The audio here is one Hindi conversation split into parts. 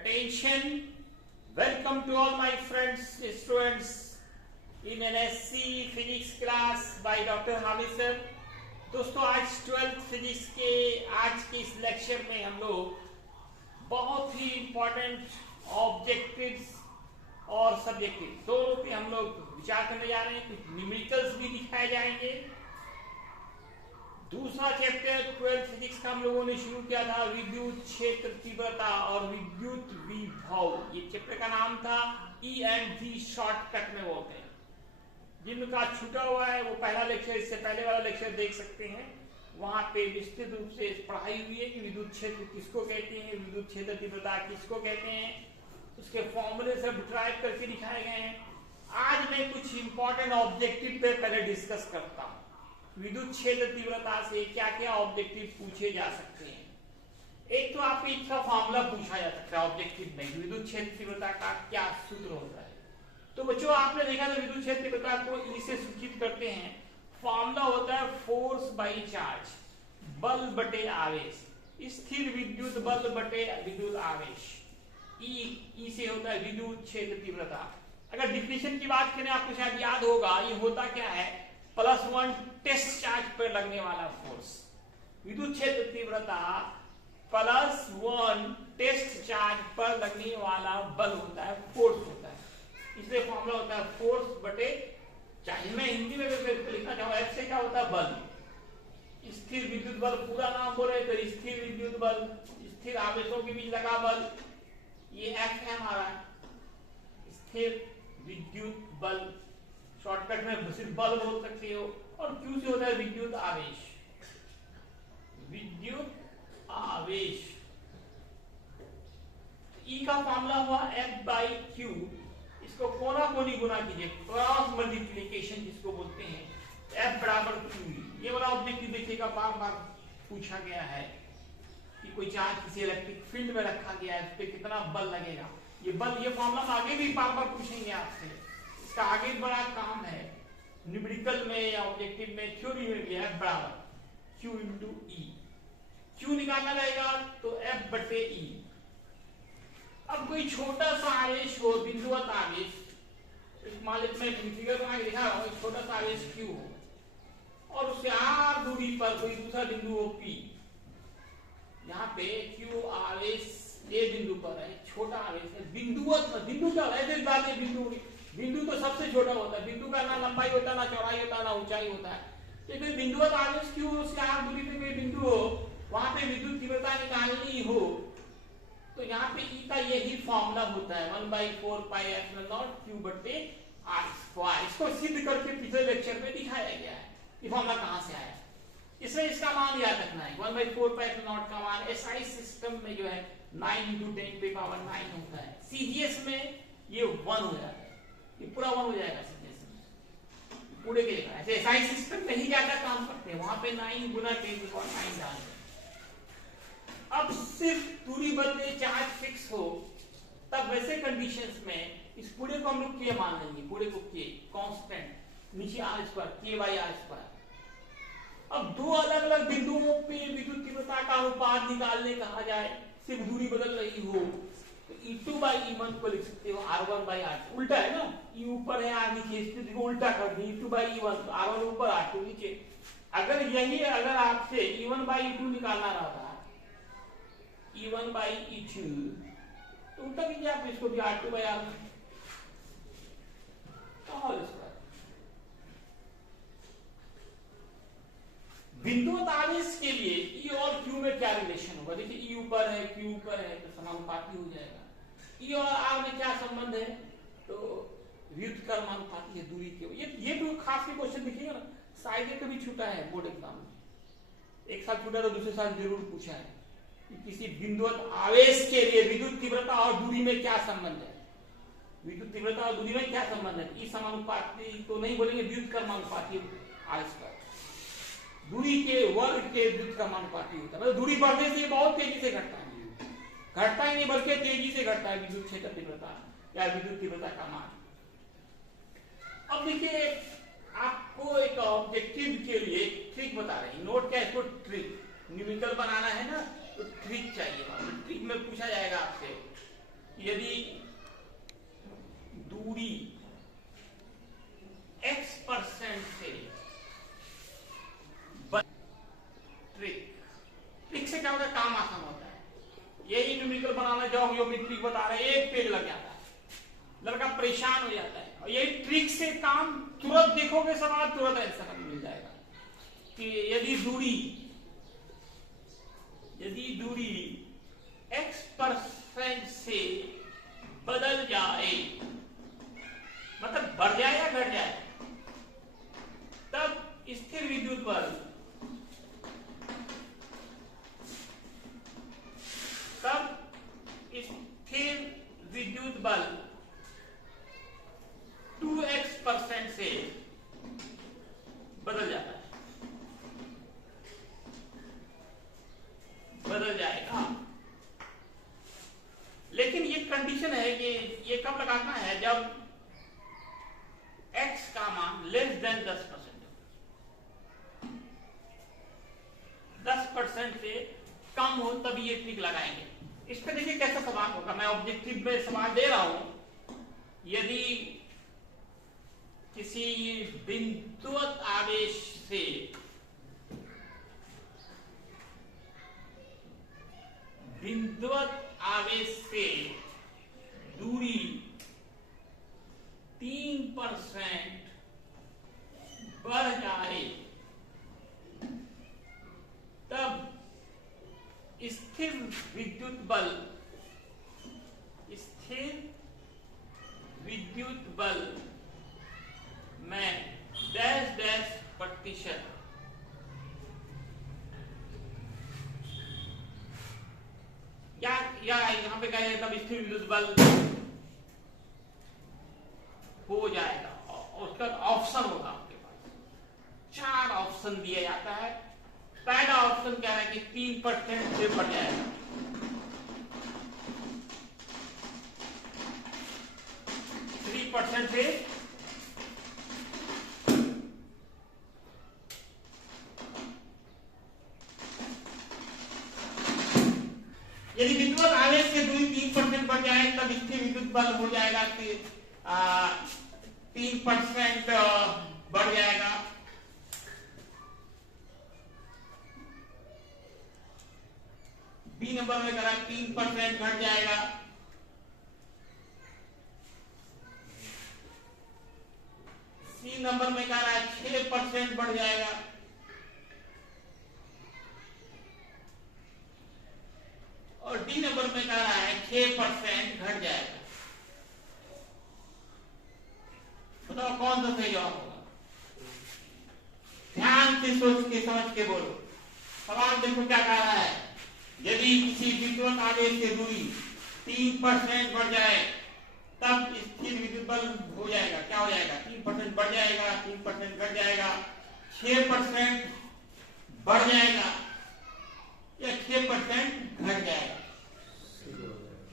Attention, welcome to all my friends, students in NSC Physics class by Dr. Hamid sir. दोस्तों आज 12th फिजिक्स के आज के इस लेक्चर में हम लोग बहुत ही इंपॉर्टेंट ऑब्जेक्टिव्स और सब्जेक्टिव दोनों पे हम लोग विचार करने जा रहे हैं। कुछ न्यूमेरिकल्स भी दिखाए जाएंगे। दूसरा चैप्टर 12th फिजिक्स का हम लोगों ने शुरू किया था विद्युत क्षेत्र तीव्रता और विद्युत विभव। ये चैप्टर का नाम था ई एंड वी शॉर्टकट में बोलते हैं। जिनका छूटा हुआ है वो पहला लेक्चर, इससे पहले वाला लेक्चर देख सकते हैं। वहां पे विस्तृत रूप से पढ़ाई हुई है कि विद्युत क्षेत्र किसको कहते हैं, विद्युत क्षेत्र तीव्रता किसको कहते हैं, उसके फॉर्मूले सब ड्राइव करके दिखाए गए हैं। आज मैं कुछ इंपॉर्टेंट ऑब्जेक्टिव पे पहले डिस्कस करता हूं। विद्युत क्षेत्र तीव्रता से क्या क्या ऑब्जेक्टिव पूछे जा सकते हैं। एक तो आपको इसका फॉर्मूला पूछा जा सकता है ऑब्जेक्टिव में, विद्युत क्षेत्र तीव्रता का क्या सूत्र होता है। तो बच्चों आपने देखा था विद्युत क्षेत्र तीव्रता को ई से सूचित करते हैं। फॉर्मूला होता है फोर्स बाई चार्ज, बल बटे आवेश, स्थिर विद्युत बल बटे विद्युत आवेश। ई से होता है विद्युत क्षेत्र तीव्रता। अगर डिफिनेशन की बात करें आपको शायद याद होगा, ये होता क्या है, +1 टेस्ट चार्ज पर लगने वाला फोर्स। विद्युत क्षेत्र तीव्रता +1 टेस्ट चार्ज पर लगने वाला बल होता है, फोर्स होता है। इसलिए फॉर्मूला होता है फोर्स बटे चाहे मैं हिंदी में लिखना चाहूँ, एफ से क्या होता है बल। स्थिर विद्युत बल पूरा नाम बोले तो स्थिर विद्युत बल, स्थिर आवेशों के बीच लगा बल, ये एफ है हमारा स्थिर विद्युत बल। शॉर्टकट में सिर्फ बल बोल सकते हो। और क्यू से होता है विद्युत आवेश, विद्युत आवेश। ई का फॉर्मूला हुआ F बाई क्यू। इसको कोना कोनी गुना कीजिए, क्रॉस मल्टीप्लीकेशन जिसको बोलते हैं, F बराबर क्यू। ये वाला ऑब्जेक्टिव देखिएगा, बार बार पूछा गया है कि कोई चार्ज किसी इलेक्ट्रिक फील्ड में रखा गया है, उस पर कितना बल लगेगा। ये बल, ये फॉर्मूला आगे भी बार बार पूछेंगे आपसे। इसका आगे बड़ा काम है न्यूमेरिकल में या ऑब्जेक्टिव में, थ्योरी में भी है बराबर Q इंटू ई। Q निकालना रहेगा तो F बटे ई। अब कोई छोटा सा आवेश हो, बिंदुवत आवेश, मान लीजिए मैं फिगर बना के दिखा रहा हूं, एक छोटा सा आवेश Q हो और उससे r दूरी पर कोई दूसरा बिंदु हो P। यहाँ पे Q आवेश ये बिंदु पर है, छोटा आवेश है, बिंदुवत। बिंदु क्या है, बिंदु तो सबसे छोटा होता है। बिंदु का ना लंबाई होता है, ना चौड़ाई होता है, ना ऊंचाई होता है। तो कोई बिंदुवत आवेश क्यों उसके r दूरी पे कोई बिंदु हो, वहां पे विद्युत तीव्रता निकालनी हो, तो यहाँ पे E का यही फॉर्मूला होता है 1/4 पाई एप्सिलॉन नॉट Q बटे r स्क्वायर। इसको सिद्ध करके पिछले लेक्चर में दिखाया गया है ये फॉर्मूला कहां से आया। इसमें इसका मान याद रखना है, 1/4 पाई एप्सिलॉन नॉट का मान SI सिस्टम में जो है 9 × 10⁻⁹ होता है। CGS में ये 1 हो जाता है, ये पूरा 1 हो जाएगा CGS में पूरे के लिए। ऐसे SI सिस्टम में ही ज्यादा काम करते हैं, वहां पे 9 × 10⁻⁹ डालते। अब सिर्फ दूरी बदले चार्ज फिक्स हो, तब वैसे कंडीशंस में इस पूरे को हम लोग K मान लेंगे, पूरे को K कांस्टेंट, नीचे r² K/r²। अब दो अलग अलग बिंदुओं पे विद्युत तीव्रता का अनुपात निकालने कहा जाए, सिर्फ दूरी बदल रही हो, तो E2/E1 को लिख सकते हो R1/R2। उल्टा है ना, E ऊपर है R नीचे, स्थिति को उल्टा कर दी, E2/E1 R1 ऊपर R2 नीचे। अगर आपसे E1/E2 निकालना रहता, E1/E2, तो उल्टा कीजिए आप इसको भी R2/R1 होल स्क्वायर। बिंदुवत आवेश के लिए E और Q में क्या रिलेशन होगा। देखिए E ऊपर है, Q ऊपर है, तो समानुपाती हो जाएगा। E और R में क्या संबंध है, तो व्युत्क्रमानुपाती है दूरी के। ये तो खास के क्वेश्चन दिखेगा ना, शायद ये कभी छूटा है बोर्ड एग्जाम में। एक साल छूटा तो दूसरे साल जरूर पूछा है कि किसी बिंदुवत आवेश के लिए विद्युत तीव्रता और दूरी में क्या संबंध है। विद्युत तीव्रता और दूरी में क्या संबंध है, E समानुपाती तो नहीं बोलेंगे, व्युत्क्रमानुपाती R²। दूरी के वर्ग के व्युत्क्रमानुपाती होता है, मतलब दूरी बढ़ने से बहुत तेजी से घटता है, घटता ही नहीं बल्कि तेजी से घटता है विद्युत क्षेत्र तीव्रता या विद्युत तीव्रता का मान। अब देखिए आपको एक ऑब्जेक्टिव के लिए ट्रिक बता रहे हैं, नोट क्या है इसको, ट्रिक। न्यूमेरिकल बनाना है ना, तो ट्रिक चाहिए। ट्रिक में पूछा जाएगा आपसे यदि दूरी x% से ट्रिक से क्या होता है, काम आसान होता है। यही न्यूमेरिकल बनाना जाओ, ज्योमेट्रिक बता रहे, एक पेज लग जाता है, लड़का परेशान हो जाता है। और यही ट्रिक से काम, तुरंत देखोगे सवाल, तुरंत आंसर मिल जाएगा। कि यदि दूरी x% से बदल जाए, मतलब बढ़ जाए या घट जाए, तब स्थिर विद्युत बल बल 2x% से बदल जाता है, बदल जाएगा। लेकिन ये कंडीशन है कि ये कब लगाना है, जब x का मान लेस देन 10%, 10% से कम हो तभी ये ट्रिक लगाएंगे। इस पे देखिए कैसा सवाल होगा, मैं ऑब्जेक्टिव में सवाल दे रहा हूं। यदि किसी बिंदुवत आवेश से दूरी 3% बढ़ जाए, तब स्थिर विद्युत बल में डैश डैश प्रतिशत या यहां पे क्या है, तब स्थिर विद्युत बल हो जाएगा। और उसका ऑप्शन होगा आपके पास, 4 ऑप्शन दिया जाता है। पहला ऑप्शन क्या है कि 3% से बढ़ जाएगा, 3% से यदि विद्युत आवेश से दूरी 3% बढ़ जाए, तब स्थिर विद्युत बल हो जाएगा 3% बढ़ जाएगा। बी नंबर में करा 3% घट जाएगा। सी नंबर में कह रहा है 6% बढ़ जाएगा। और डी नंबर में कह रहा है 6% घट जाएगा। बताओ कौन सा सही जवाब होगा? ध्यान से सोच के समझ के बोलो। सवाल देखो क्या कह रहा है, यदि किसी विद्युत आवेश से दूरी 3% बढ़ जाए, तब स्थिर विद्युत बल हो जाएगा। क्या हो जाएगा? 3% बढ़ जाएगा, 3% घट जाएगा, 6% बढ़ जाएगा या 6% घट जाएगा।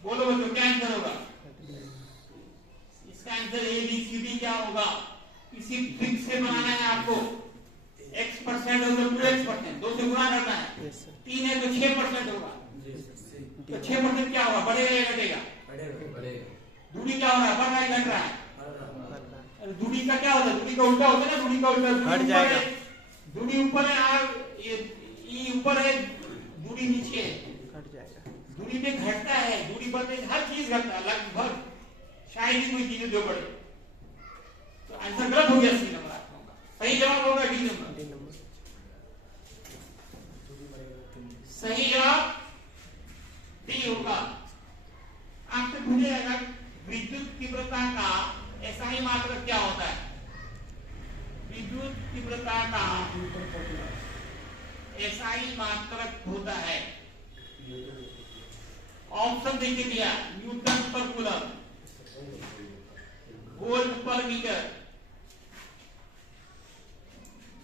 बोलो बच्चों क्या आंसर होगा? इसका आंसर ABCD क्या होगा? इसी ट्रिक से बनाना है आपको। x% हो तो 2x%, 2 से गुणा करना है। 3 है तो 6% होगा। तो 6% क्या होगा? बढ़ेगा या घटेगा? दूरी क्या हो रहा है? बढ़ रहा है घट रहा है? दूरी का क्या होता है? दूरी का उल्टा होता है ना, दूरी का उल्टा घट जाएगा। दूरी ऊपर है और ये ऊपर है, दूरी नीचे है, घट जाएगा। दूरी पे घटता है, दूरी बढ़ने से हर चीज घटता है लगभग, शायद ही कोई चीज जो बढ़े। तो आंसर गलत हो गया, सी नंबर आपका होगा। सही जवाब होगा डी नंबर। सही जवाब डी होगा। आपसे पूछा जाएगा विद्युत तीव्रता का एसआई मात्रक क्या होता है? विद्युत तीव्रता का एसआई मात्रक होता है, ऑप्शन देखिए दिया, न्यूटन पर कूलम, वोल्ट पर मीटर,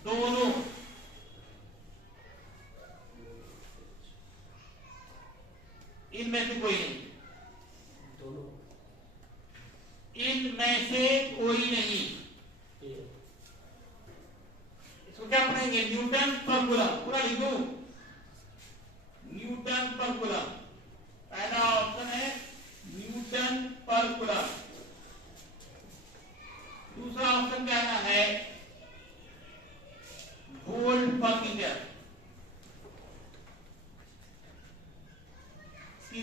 दोनों, इनमें से कोई नहीं, इनमें से कोई नहीं। इसको क्या पढ़ेंगे? न्यूटन पर कूलम। पूरा लिख दो, न्यूटन पर कूलम। पहला ऑप्शन है न्यूटन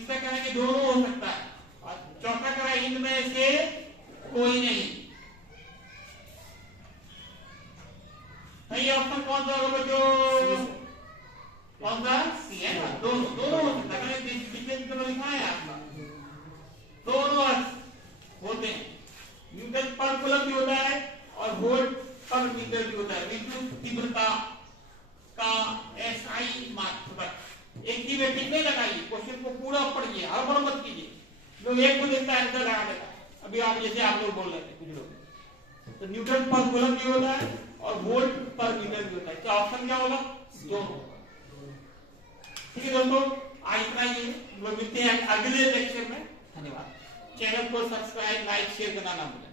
तीसरा कह रहा है कि दोनों हो सकता है, और चौथा कह रहा है इनमें से कोई नहीं। ये ऑप्शन कौन सा होगा बच्चों? कौन सा? सी है ना, दोनों दोनों हो सकता है, मैंने लिखा है आपका, दोनों होते हैं। न्यूटन पर कूलम भी होता है और वोल्ट पर मीटर भी होता है। विद्युत तीव्रता का एसआई मात्रक एक ही में टिक नहीं लगाइए, क्वेश्चन को पूरा पढ़िए, हड़बड़ मत कीजिए। लोग एक को देखता है आंसर लगा देता है। अभी आप जैसे आप लोग बोल रहे थे कुछ लोग, तो न्यूटन पर कूलम भी होता है और वोल्ट पर मीटर भी होता है। क्या ऑप्शन क्या होगा? दोनों। ठीक है दोस्तों, आज इतना ही, लोग मिलते हैं अगले लेक्चर में। धन्यवाद। चैनल को सब्सक्राइब, लाइक, शेयर करना ना भूलें।